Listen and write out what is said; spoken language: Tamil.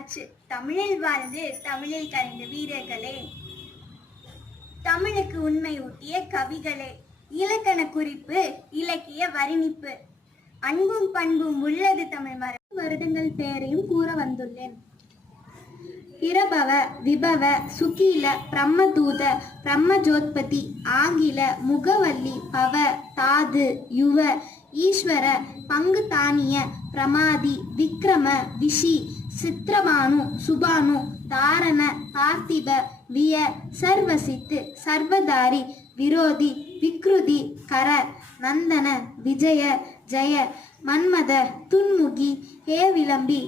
ஆச்சு. தமிழில் வாழ்ந்து தமிழில் கரைந்த வீரர்களே, தமிழுக்கு உண்மை ஊட்டிய கவிகளே, இலக்கண குறிப்பு இலக்கிய வர்ணிப்பு, அன்பும் பண்பும் உள்ளது தமிழ் மரபு வருடங்கள் பெயரையும் கூற வந்துள்ளேன். பிரபவ, விபவ, சுகீல, பிரம்மதூத, பிரம்மஜோத்பதி, ஆங்கில, முகவல்லி, பவ, தாது, யுவ, ஈஸ்வர, பங்கு தானிய, பிரமாதி, விக்ரம, விஷி, சித்ரபானு, சுபானு, தாரண, பார்த்திப, விய, சர்வசித்து, சர்வதாரி, விரோதி, விக்ருதி, கர, நந்தன, விஜய, ஜெய, மன்மத, துன்முகி, ஹே விளம்பி